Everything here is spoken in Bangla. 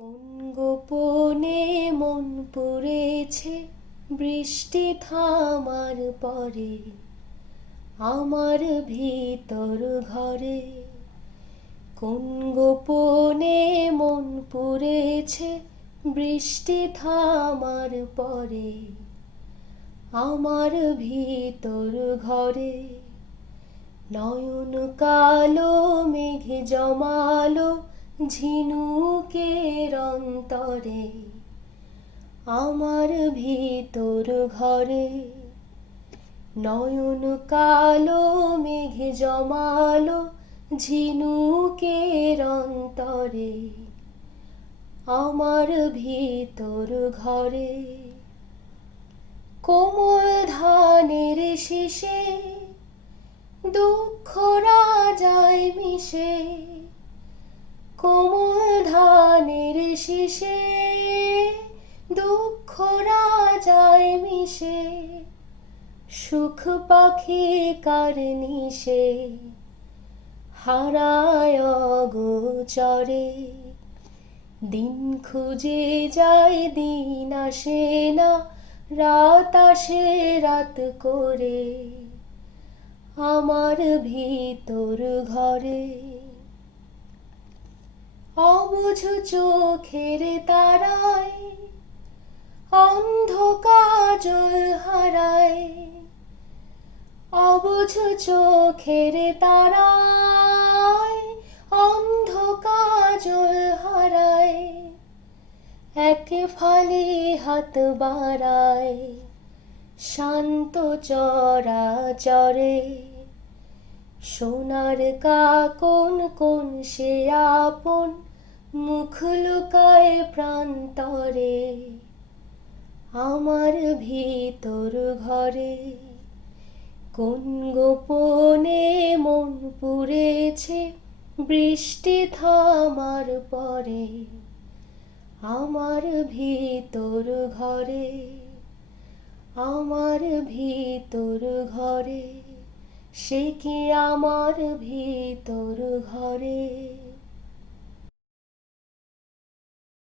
কোন গোপনে মন পড়েছে বৃষ্টি থামার পরে আমার ভিতর ঘরে। কোন গোপনে মন পড়েছে বৃষ্টি থামার পরে আমার ভিতর ঘরে। নয়ন কালো মেঘ জমালো ঝিনুকের অন্তরে আমার ভিতর ঘরে। নয়ন কালো মেঘ জমালো ঝিনুকের অন্তরে আমার ভিতর ঘরে। কোমল ধানের শীষে দুঃখ রাজায় মিশে। কোমল ধানের শীষে দুঃখ রাজায় মিশে। সুখ পাখি কার নিশে হারায় অগোচরে। দিন খুঁজে যায় দিন আসে না, রাত আসে রাত করে আমার ভিতর ঘরে। অবুঝ চোখের তারায় অন্ধ কাজল হারায়। অবুঝ চোখের তারায় অন্ধ কাজল হারায়। এক ফালি হাত বাড়ায় শান্ত চরাচরে। সোনার কাকন কোন সে আপন মুখ লুকায় প্রান্তরে আমার ভিতর ঘরে। কোন গোপনে মন পুড়েছে বৃষ্টি থামার পরে আমার ভিতর ঘরে। আমার ভিতর ঘরে, সে কি আমার ভিতর ঘরে।